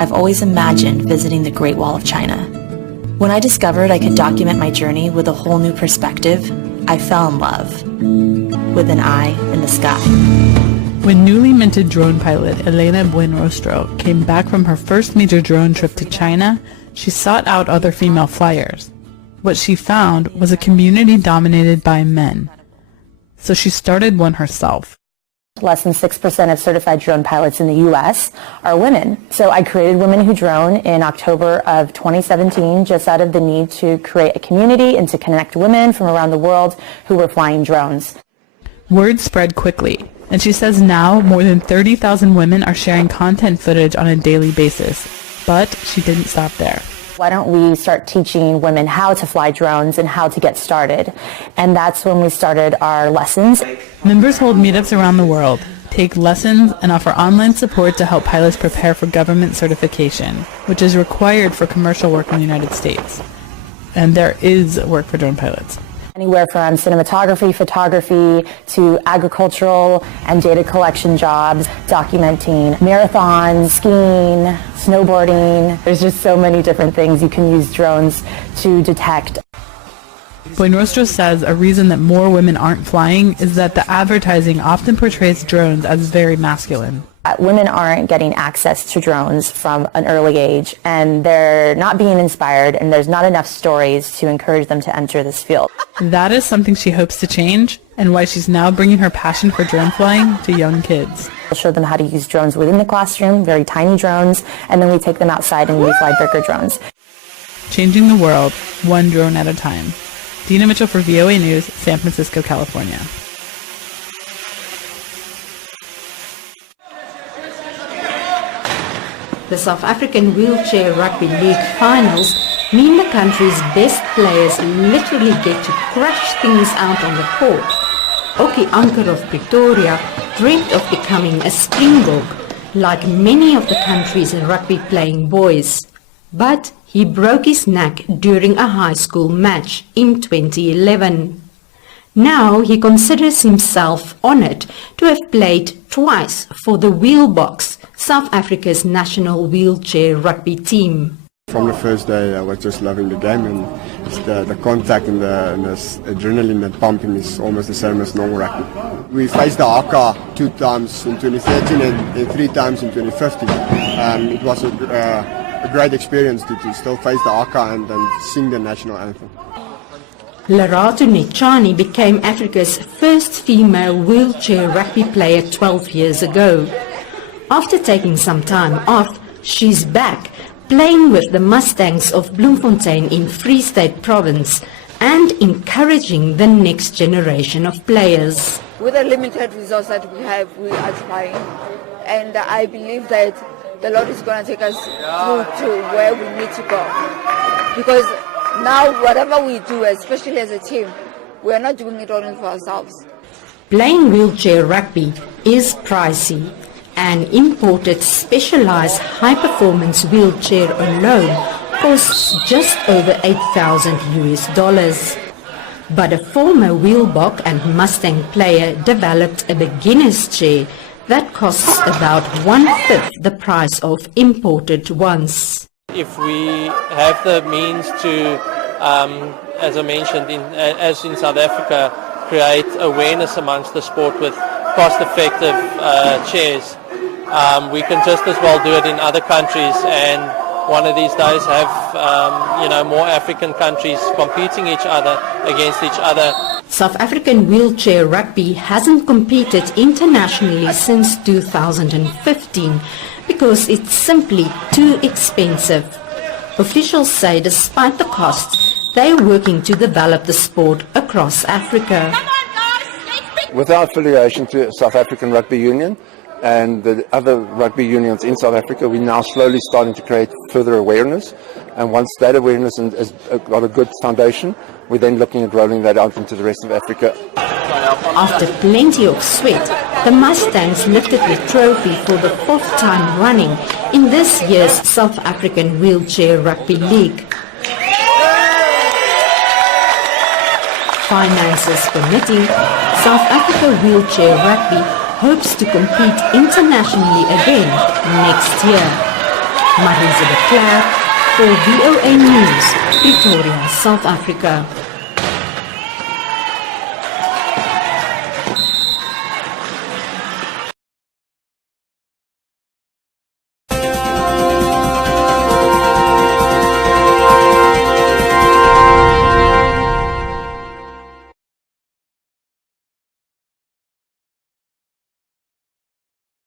I've always imagined visiting the Great Wall of China. When I discovered I could document my journey with a whole new perspective, I fell in love with an eye in the sky. When newly minted drone pilot Elena Buenrostro came back from her first major drone trip to China, she sought out other female flyers. What she found was a community dominated by men. So she started one herself. Less than 6% of certified drone pilots in the U.S. are women. So I created Women Who Drone in October of 2017, just out of the need to create a community and to connect women from around the world who were flying drones. Word spread quickly, and she says now more than 30,000 women are sharing content footage on a daily basis. But she didn't stop there. Why don't we start teaching women how to fly drones and how to get started? And that's when we started our lessons. Members hold meetups around the world, take lessons, and offer online support to help pilots prepare for government certification, which is required for commercial work in the United States. And there is work for drone pilots. Anywhere from cinematography, photography, to agricultural and data collection jobs, documenting marathons, skiing, snowboarding. There's just so many different things you can use drones to detect. Buenrostro says a reason that more women aren't flying is that the advertising often portrays drones as very masculine. Women aren't getting access to drones from an early age, and they're not being inspired, and there's not enough stories to encourage them to enter this field. That is something she hopes to change, and why she's now bringing her passion for drone flying to young kids. We'll show them how to use drones within the classroom, very tiny drones, and then we take them outside and we fly bigger drones. Changing the world, one drone at a time. Deana Mitchell for VOA News, San Francisco, California. The South African Wheelchair Rugby League finals mean the country's best players literally get to crash things out on the court. Oki Anker of Pretoria dreamt of becoming a Springbok, like many of the country's rugby-playing boys. But he broke his neck during a high school match in 2011. Now he considers himself honoured to have played twice for the Springboks, South Africa's national wheelchair rugby team. From the first day I was just loving the game, and the contact and the adrenaline and pumping is almost the same as normal rugby. We faced the Haka 2 times in 2013 and 3 times in 2015. It was a great experience to still face the Haka and sing the national anthem. Lerato Nechani became Africa's first female wheelchair rugby player 12 years ago. After taking some time off, she's back, playing with the Mustangs of Bloemfontein in Free State Province and encouraging the next generation of players. With the limited resources that we have, we are trying, and I believe that the Lord is going to take us through to where we need to go. Because now whatever we do, especially as a team, we are not doing it only for ourselves. Playing wheelchair rugby is pricey. An imported specialized high-performance wheelchair alone costs just over $8,000. But a former Springbok and Mustang player developed a beginner's chair that costs about 1/5 the price of imported ones. If we have the means to, as I mentioned, as in South Africa, create awareness amongst the sport with cost-effective chairs, we can just as well do it in other countries, and one of these days have more African countries competing against each other. South African wheelchair rugby hasn't competed internationally since 2015 because it's simply too expensive. Officials say despite the costs, they're working to develop the sport across Africa. With our affiliation to South African Rugby Union and the other rugby unions in South Africa, we're now slowly starting to create further awareness. And once that awareness has got a good foundation, we're then looking at rolling that out into the rest of Africa. After plenty of sweat, the Mustangs lifted the trophy for the 4th time running in this year's South African Wheelchair Rugby League. Finances permitting, South Africa Wheelchair Rugby hopes to compete internationally again next year. Marisa de Klerk for VOA News, Pretoria, South Africa.